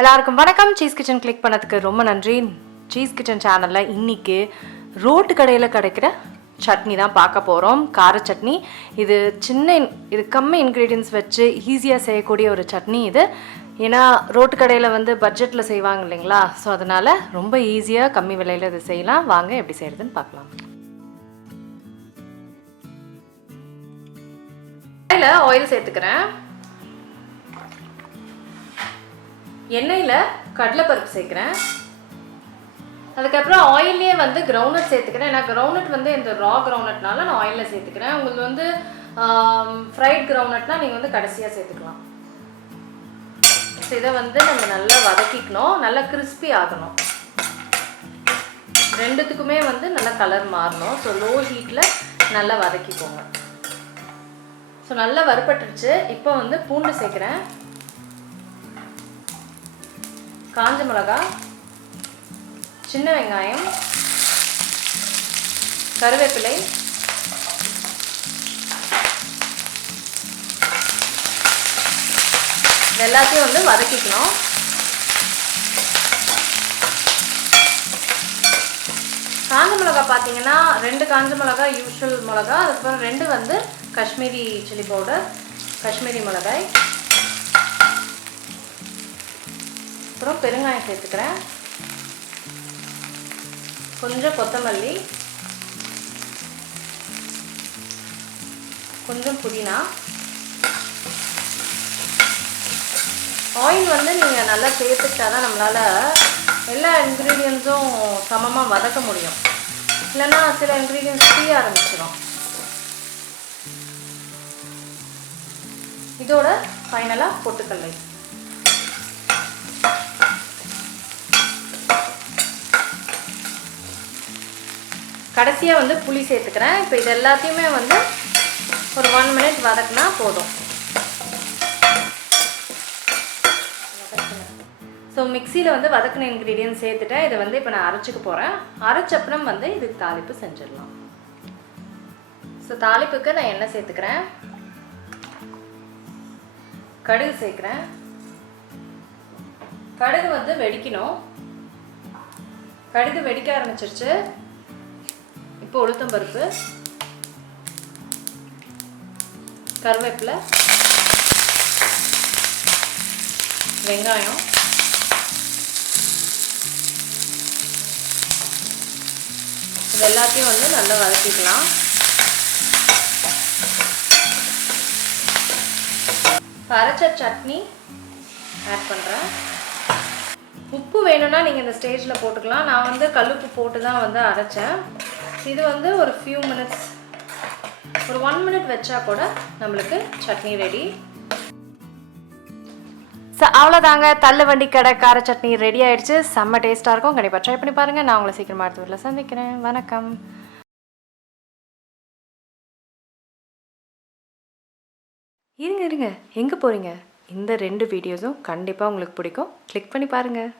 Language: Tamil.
எல்லாருக்கும் வணக்கம். சீஸ் கிச்சன் கிளிக் பண்ணதுக்கு ரொம்ப நன்றி. சீஸ் கிச்சன் சேனலில் இன்றைக்கி ரோட்டு கடையில் கிடைக்கிற சட்னி தான் பார்க்க போகிறோம். கார சட்னி. இது கம்மி இன்க்ரீடியன்ஸ் வச்சு ஈஸியாக செய்யக்கூடிய ஒரு சட்னி இது. ஏன்னா ரோட்டு கடையில் பட்ஜெட்டில் செய்வாங்க இல்லைங்களா, ஸோ அதனால் ரொம்ப ஈஸியாக கம்மி விலையில் இது செய்யலாம். வாங்க எப்படி செய்கிறதுன்னு பார்க்கலாம். ஆயில் சேர்த்துக்கிறேன். எண்ணெயில் கடலைப்பருப்பு சேர்க்குறேன். அதுக்கப்புறம் ஆயிலே கிரவுண்ட்நட் சேர்த்துக்கிறேன். ஏன்னா கிரவுண்ட்நட் இந்த ரா கிரவுண்ட்நட்னால நான் ஆயிலில் சேர்த்துக்கிறேன். உங்களுக்கு ஃப்ரைட் கிரவுண்ட்நட்னா நீங்கள் கடைசியாக சேர்த்துக்கலாம். ஸோ இதை நம்ம நல்லா வதக்கிக்கணும், நல்லா கிறிஸ்பி ஆகணும். ரெண்டுத்துக்குமே நல்லா கலர் மாறணும். ஸோ லோ ஹீட்டில் நல்லா வதக்கிக்கோங்க. ஸோ நல்லா வறுபட்டுருச்சு. இப்போ பூண்டு சேர்க்குறேன், காஞ்ச மிளகா, சின்ன வெங்காயம், கருவேப்பிலை, எல்லாத்தையும் வதக்கிக்கணும். காஞ்ச மிளகா பார்த்தீங்கன்னா 2 காஞ்ச மிளகா யூஷுவல் மிளகா, அதுக்கப்புறம் 2 காஷ்மீரி சில்லி பவுடர், காஷ்மீரி மிளகாய், அப்புறம் பெருங்காயம் சேர்த்துக்கிறேன், கொஞ்சம் கொத்தமல்லி, கொஞ்சம் புதினா. ஆயில் நீங்கள் நல்லா சேர்த்துக்கிட்டா தான் நம்மளால் எல்லா இன்க்ரீடியன்ஸும் சமமாக வதக்க முடியும். இல்லைன்னா சில இன்க்ரீடியன்ஸ் தீய ஆரம்பிச்சிடும். இதோட ஃபைனலாக பொட்டுக்கடலை. கடைசியாக புளி சேர்த்துக்கிறேன். இப்போ இது எல்லாத்தையுமே ஒரு 1 மினிட் வதக்குனா போதும். ஸோ மிக்சியில் வதக்கின இன்க்ரீடியன்ட் சேர்த்துட்டேன். இதை இப்போ நான் அரைச்சிக்க போகிறேன். அரைச்சப்புறம் இதுக்கு தாளிப்பு செஞ்சிடலாம். ஸோ தாளிப்புக்கு நான் எண்ணெய் சேர்த்துக்கிறேன், கடுகு சேர்க்குறேன். கடுகு வெடிக்கணும். கடுகு வெடிக்க ஆரம்பிச்சிருச்சு. இப்போ உளுத்தம் பருப்பு, கருவேப்பிலை, வெங்காயம், இது எல்லாத்தையும் நல்லா வதக்கிக்கலாம். அரைச்ச சட்னி ஆட் பண்ணுறேன். உப்பு வேணும்னா நீங்கள் இந்த ஸ்டேஜில் போட்டுக்கலாம். நான் கல்லுப்பு போட்டு தான் அரைச்சேன். இது ஒரு ஃபியூ மினிட்ஸ், ஒரு 1 மினிட் வச்சா கூட நம்மளுக்கு சட்னி ரெடி. ஸோ அவ்வளோதாங்க, தள்ளு வண்டி கடை கார சட்னி ரெடி ஆகிடுச்சு. செம்ம டேஸ்ட்டாக இருக்கும். கண்டிப்பாக ட்ரை பண்ணி பாருங்கள். நான் உங்களை சீக்கிரமாக அடுத்த வீட்டில் சந்திக்கிறேன். வணக்கம். இருங்க எங்கே போகிறீங்க? இந்த 2 வீடியோஸும் கண்டிப்பாக உங்களுக்கு பிடிக்கும். கிளிக் பண்ணி பாருங்கள்.